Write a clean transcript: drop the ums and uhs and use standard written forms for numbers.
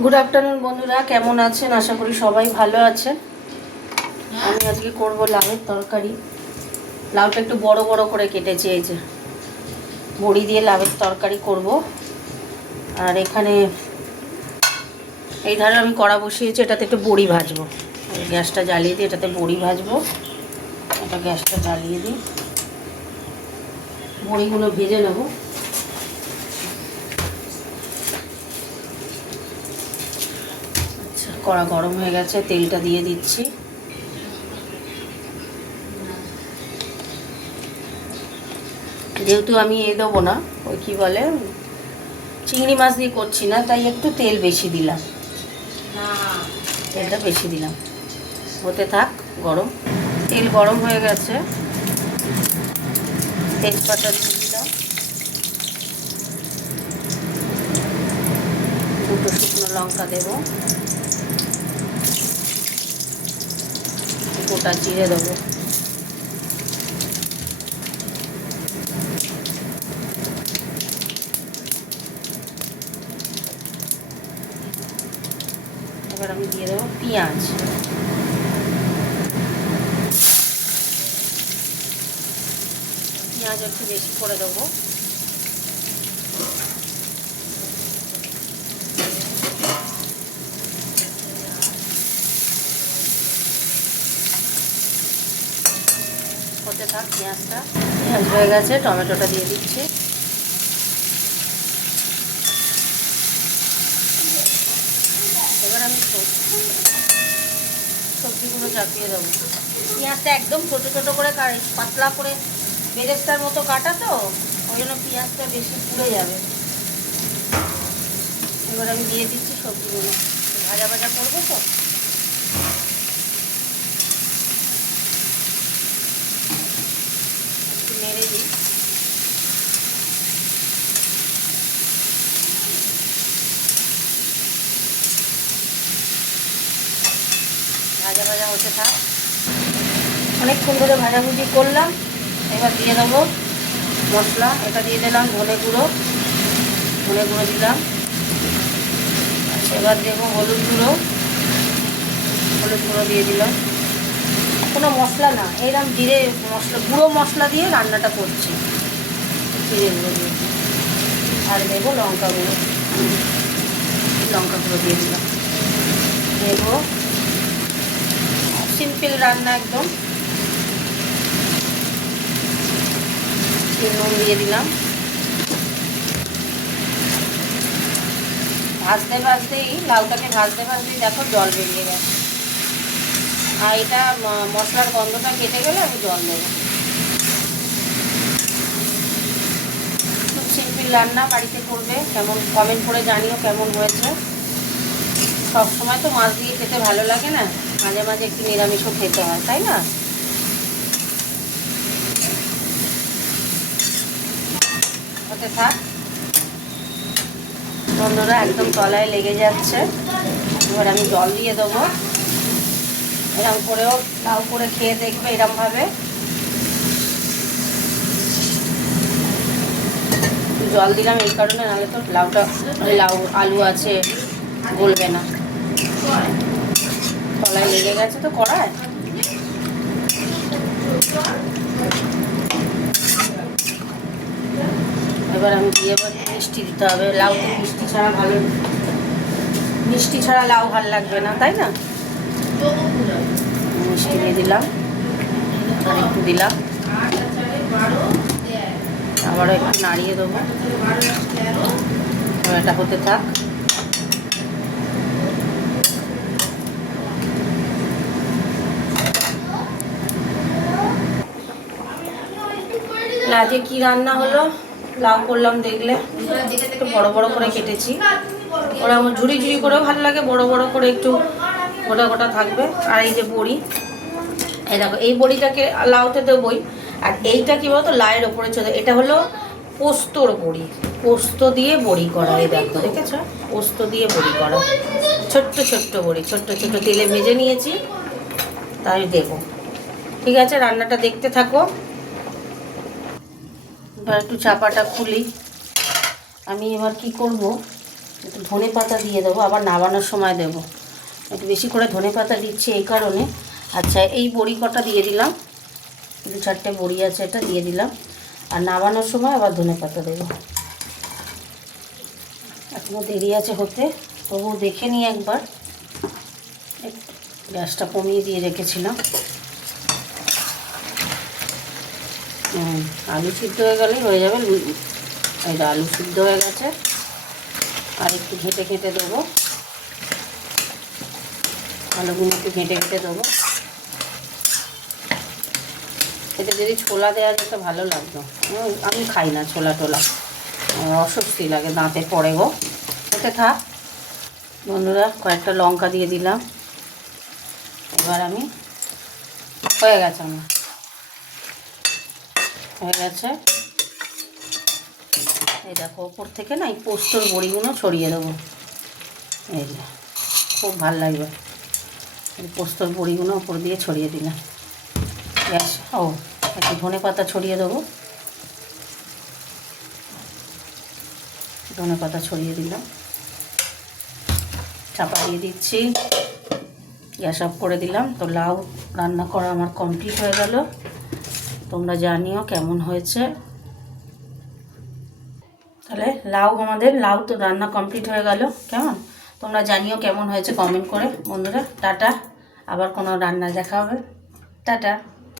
Good afternoon বন্ধুরা, কেমন আছেন? আশা করি সবাই ভালো আছেন। আমি আজকে করব লাউয়ের তরকারি। লাউটা একটু বড় বড় করে কেটেছি, এই যে বড়ি দিয়ে লাউয়ের তরকারি করব। আর এখানে এই ধারে আমি কড়া বসিয়েছি, এটাতে একটু বড়ি ভাজবো। গ্যাসটা জ্বালিয়ে দিই, এটাতে বড়ি ভাজবো। এটা গ্যাসটা জ্বালিয়ে দিই, বড়িগুলো ভেজে নেব। আচ্ছা, কড়া গরম হয়ে গেছে, তেলটা দিয়ে দিচ্ছি। যেহেতু আমি দেবো না, ওই কী বলে, চিংড়ি মাছ দিয়ে করছি না, তাই একটু তেল বেশি দিলাম। তেলটা বেশি দিলাম, হতে থাক গরম। তেল গরম হয়ে গেছে, তেজপাতা দিয়ে দিলাম, দুটো শুকনো লঙ্কা দেব, গোটা জিরে দেবো, এবার আমি দিয়ে দেবো পেঁয়াজ। পেঁয়াজ একটু বেশি করে দেবো। হতে থাক পেঁয়াজটা। পেঁয়াজ হয়ে গেছে, টমেটোটা দিয়ে দিচ্ছি। এবার আমি সবজিগুলো চাপিয়ে দেবো। পেঁয়াজটা একদম ছোটো ছোটো করে পাতলা করে বেরেস্তার মতো কাটা, তো ওই জন্য পেঁয়াজটা বেশি পুড়ে যাবে। এবার আমি দিয়ে দিচ্ছি সবজিগুলো, ভাজা ভাজা করবো তো। একটু নেড়ে দিই। ভাজা ভাজা হতে থাক, অনেকক্ষণ ধরে ভাজাভুজি করলাম। এবার দিয়ে দেবো মশলা। এটা দিয়ে দিলাম ধনে গুঁড়ো দিলাম। এবার দেবো হলুদ গুঁড়ো দিয়ে দিলাম। কোনো মশলা না, এরকম জিরে মশলা, গুঁড়ো মশলা দিয়ে রান্নাটা করছি, জিরে গুঁড়ো দিয়ে। আর দেবো লঙ্কা গুঁড়ো দিয়ে দিলাম। দেবো সিম্পল রান্না একদম। নুন দিয়ে দিলাম। লাউটাকে ভাজতে ভাজতেই দেখো জল বেরিয়ে গেছে। আর এটা মশলার গন্ধটা কেটে গেলে আমি জল দেবো। খুব সিম্পল রান্না, বাড়িতে করবে। কেমন কমেন্ট করে জানিও কেমন হয়েছে। সবসময় তো মাছ দিয়ে খেতে ভালো লাগে না, মাঝে মাঝে একটু নিরামিষও খেতে হয়, তাই না? হতে থাক বন্ধুরা, একদম তলায় লেগে যাচ্ছে। এবার আমি জল দিয়ে দেবো। এরকম করেও লাউ করে খেয়ে দেখবে, এরকমভাবে। জল দিলাম এই কারণে, নাহলে তো আলু আছে, গলবে না। তলায় লেগে গেছে তো কড়ায়। এবার আমি দিয়ে মিষ্টি দিতে হবে। লাউতে মিষ্টি ছাড়া লাউ ভালো লাগবে না, তাই না? মিষ্টি দিয়ে দিলাম, আর একটু দিলাম, আবারও একটু নাড়িয়ে দেবো। এটা হতে থাক। আজকে কি রান্না হলো? লাউ করলাম দেখলে, একটু বড় বড় করে কেটেছি। ওরা আমার ঝুড়ি ঝুড়ি করেও ভালো লাগে, বড় বড় করে একটু গোটা গোটা থাকবে। আর এই যে বড়ি, এই দেখো, এই বড়িটাকে লাউতে দেবই। আর এইটা কি বলতো, লাউয়ের ওপরে চলে। এটা হলো পোস্তর বড়ি, পোস্ত দিয়ে বড়ি করা। এই দেখো, দেখেছো? পোস্ত দিয়ে বড়ি করা, ছোট্ট ছোট্ট বড়ি, ছোট্ট ছোট্ট তেলে ভেজে নিয়েছি, তাই দেবো। ঠিক আছে, রান্নাটা দেখতে থাকো। এবার একটু চাপাটা খুলি। আমি এবার কি করব, একটু ধনে পাতা দিয়ে দেবো, আবার নামানোর সময় দেবো। একটু বেশি করে ধনে পাতা দিচ্ছি এই কারণে। আচ্ছা, এই বড়ি কটা দিয়ে দিলাম, 2-4টে বড়ি আছে, এটা দিয়ে দিলাম। আর নামানোর সময় আবার ধনে পাতা দেবো। এখনও দেরি আছে হতে, তবু দেখে নিই একবার। গ্যাসটা কমিয়ে দিয়ে রেখেছিলাম। আলু সিদ্ধ হয়ে গেলেই হয়ে যাবে। এই আলু সিদ্ধ হয়ে গেছে, আর একটু ঘেঁটে ঘেঁটে দেবো। আলুগুলো একটু ঘেঁটে ঘেঁটে দেবো। এতে যদি ছোলা দেওয়া যেত ভালো লাগতো। আমি খাই না ছোলা টোলা, অস্বস্তি লাগে, দাঁতে পড়ে গো। এতে থাক বন্ধুরা। কয়েকটা লঙ্কা দিয়ে দিলাম। এবার আমি হয়ে গেছে, আমার হয়ে গেছে। এই দেখো, ওপর থেকে না এই পোস্তর বড়িগুলো ছড়িয়ে দেবো। এই যে খুব ভালো লাগবে। এই পোস্তর বড়িগুলো ওপর দিয়ে ছড়িয়ে দিলাম। গ্যাস একটু ধনে পাতা ছড়িয়ে দেবো। ধনে পাতা ছড়িয়ে দিলাম। চাপা দিয়ে দিচ্ছি, গ্যাস অফ করে দিলাম। তো লাউ রান্না করা আমার কমপ্লিট হয়ে গেল। তোমরা জানিও কেমন হয়েছে। তাহলে লাউ তো রান্না কমপ্লিট হয়ে গেল। কেমন তোমরা জানিও কেমন হয়েছে কমেন্ট করে। বন্ধুরা টাটা, আবার কোনো রান্না দেখা হবে। টাটা।